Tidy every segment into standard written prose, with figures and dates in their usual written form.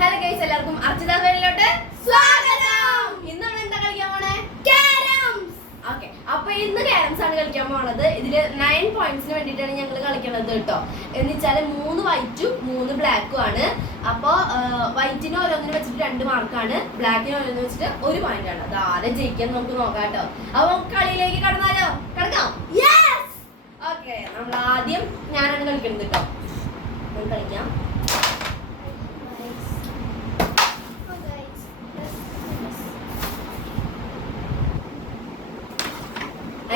Hello guys, എല്ലാവർക്കും അർച്ചിതാ വേലിലോട്ട് സ്വാഗതം. ഇന്ന് നമ്മൾ എന്താ കളിക്കാൻ പോണേ? ക്യാരംസ്. ഓക്കെ, അപ്പൊ ഇന്ന് ക്യാരംസ് ആണ് കളിക്കാൻ പോണത്. ഇതില് 9 പോയിന്റ്സിന് വേണ്ടിയിട്ടാണ് ഞങ്ങൾ കളിക്കണത് കേട്ടോ. എന്ന് വെച്ചാല് 3 വൈറ്റും 3 ബ്ലാക്കും ആണ്. അപ്പൊ വൈറ്റിന് ഓരോന്നിന് വെച്ചിട്ട് 2 മാർക്കാണ്, ബ്ലാക്കിന് ഓരോന്ന് വെച്ചിട്ട് 1 പോയിന്റ് ആണ്. അത് ആരെ ജയിക്കാൻ നമുക്ക് നോക്കാം കേട്ടോ. അപ്പൊ കളിയിലേക്ക് കടന്നാലോ? കിടക്കാം. ഓക്കെ, നമ്മൾ ആദ്യം ഞാനാണ് കളിക്കുന്നത് കേട്ടോ. കളിക്കാം.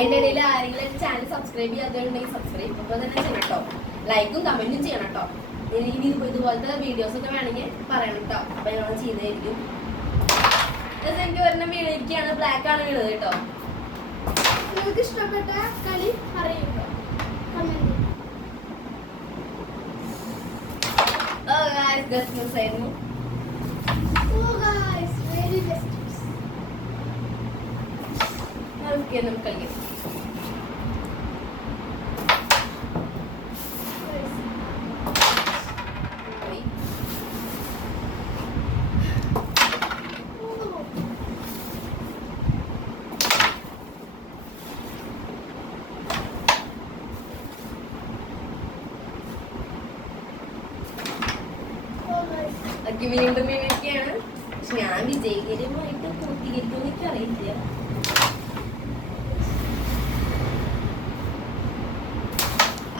അതിന്റെ ഇടയിൽ ആരെങ്കിലും ചാനൽ സബ്സ്ക്രൈബ് ചെയ്യാത്തവരുണ്ടെങ്കിൽ സബ്സ്ക്രൈബ് ഇപ്പോൾ തന്നെ ചെയ്യണം കേട്ടോ. ലൈക്കും കമന്റും ചെയ്യണം കേട്ടോ. ഇനി ഇതുപോലത്തെ വീഡിയോസ് ഒക്കെ വേണമെങ്കിൽ പറയണം കേട്ടോ. അപ്പൊ ഞങ്ങൾ ചെയ്തായിരിക്കും. എനിക്ക് വരുന്ന വീണിരിക്കുകയാണ്, ബ്ലാക്ക് ആണ് വീണത് കേട്ടോ. നിങ്ങൾക്ക് ഇഷ്ടപ്പെട്ട കളി പറയുക. ആയിരുന്നു. നമുക്ക് കളിക്കാം. വീണ്ടും വീണിരിക്കുകയാണ്. പക്ഷെ ഞാൻ വിജയകരമായിട്ട് പൂർത്തീകരിക്കുമെന്ന് എനിക്ക് അറിയില്ല.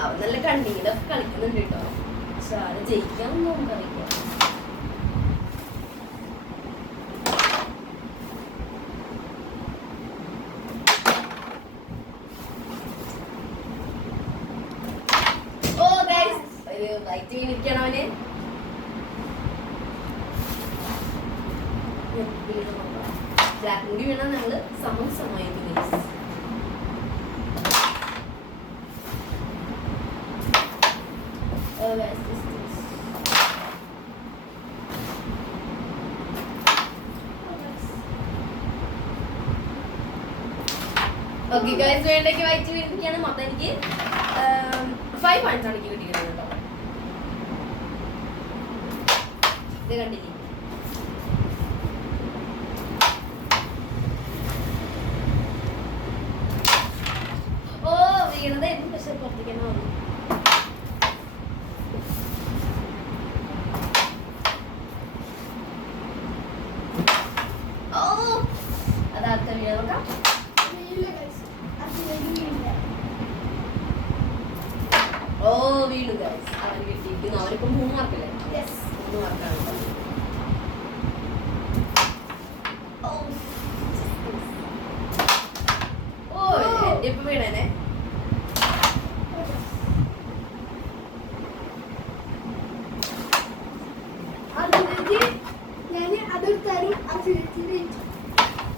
അവൻ നല്ല കണ്ണീരൊക്കെ കളിക്കുന്നുണ്ട് കേട്ടോ. പക്ഷെ ആരെ ജയിക്കാമെന്ന് നമുക്കറിയില്ല. ഓ ഗൈസ്, ഒരു വൈറ്റ് വീണിരിക്കണം അവന്. ബ്ലാക്ക് കൂടി വീണാൽ ഞങ്ങള് സമമായിരിക്കും. ഓക്കെ ഗൈസ്, വേണ്ടേക്ക് വൈറ്റ് വീണിരിക്കുകയാണ്. മൊത്തം എനിക്ക് 5 പോയിന്റ്സ് ആണ് എനിക്ക് കിട്ടിയിരുന്നത് കേട്ടോ. ഇത് കണ്ടില്ലേ? വീണതായിരുന്നു, പക്ഷെ പുറത്തേക്കാണ് വന്നു. ഓ, അതാർക്കാ വീണ നോക്കാം. ഓ, വീണു ഗൈസ്. അവൻ കിട്ടിയിരിക്കുന്നു. അവരിപ്പോ 3 മാർക്കല്ലേ? 3 മാർക്കാണ്. ഓ, ഇപ്പൊ വീണേനെ.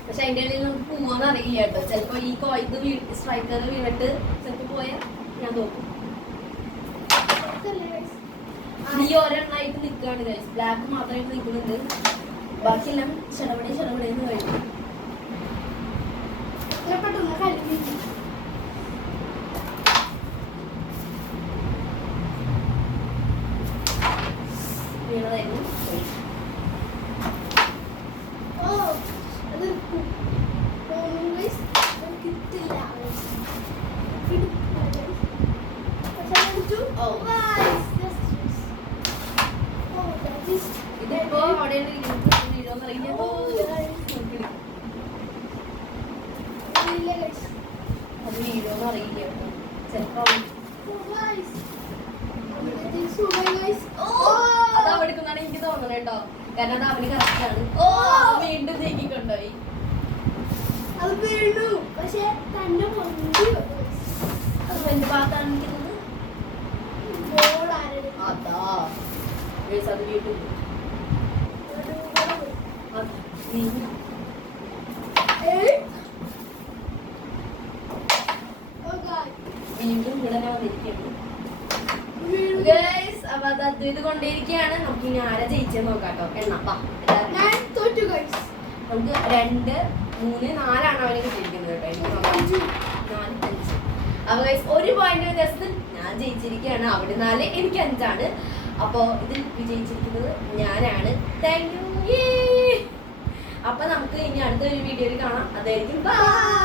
പക്ഷെ അതിന്റെ ഇടയിൽ നമുക്ക് പോവാന്ന് അറിയില്ല കേട്ടോ. ചിലപ്പോ ഈ ഇത് സ്ട്രൈക്കർ വീണിട്ട് ചിലപ്പോ പോയാൽ ഞാൻ തോക്കും. നീ ഒരെണ്ണായിട്ട് നിൽക്കുകയാണ് ഗൈസ്. ബ്ലാക്ക് മാത്രമായിട്ട് നിൽക്കുന്നുണ്ട്, ബാക്കിയെല്ലാം ചെടപടേന്ന് കഴിഞ്ഞു. വീണതായിരുന്നു. ഇതിപ്പോ അവിടെ വീഴോന്ന് അറിയില്ല. അത് വീഴോന്ന് അറിയില്ല. ചെലപ്പോ അത് അവിടെ എടുക്കുന്നാണ് എനിക്ക് തോന്നുന്നത് കേട്ടോ. കാരണം അത് അവന് കറക്റ്റാണ്. ഓ, വീണ്ടും നീക്കിക്കൊണ്ടോയി. അത് വീണു, പക്ഷെ തന്നെ അത് എന്റെ ഭാഗത്താണ് നിൽക്കുന്നത്. അതാ അത് വീണ്ടും വീണ്ടും ഇവിടെ വന്നിരിക്കുന്നു. അപ്പൊ അത് ഇത് കൊണ്ടേയിരിക്കുകയാണ്. നമുക്ക് ഇനി ആരാ ജയിച്ചെന്ന് നോക്കാട്ടോ. എണ്ണപ്പാ തോറ്റു ഗൈസ്. നമുക്ക് 2, 3, 4 ആണ് അവനെ കിട്ടിയിരിക്കുന്നത് കേട്ടോ. 4, 5. അപ്പൊ ഗൈസ്, 1 പോയിന്റ് വ്യത്യാസത്തിൽ ഞാൻ ജയിച്ചിരിക്കുകയാണ്. അവിടെ 4, എനിക്ക് 5 ആണ്. അപ്പോ ഇതിൽ വിജയിച്ചിരിക്കുന്നത് ഞാനാണ്. Thank you. അപ്പൊ നമുക്ക് ഇനി അടുത്ത ഒരു വീഡിയോയിൽ കാണാം. അതായിരിക്കും ബൈ.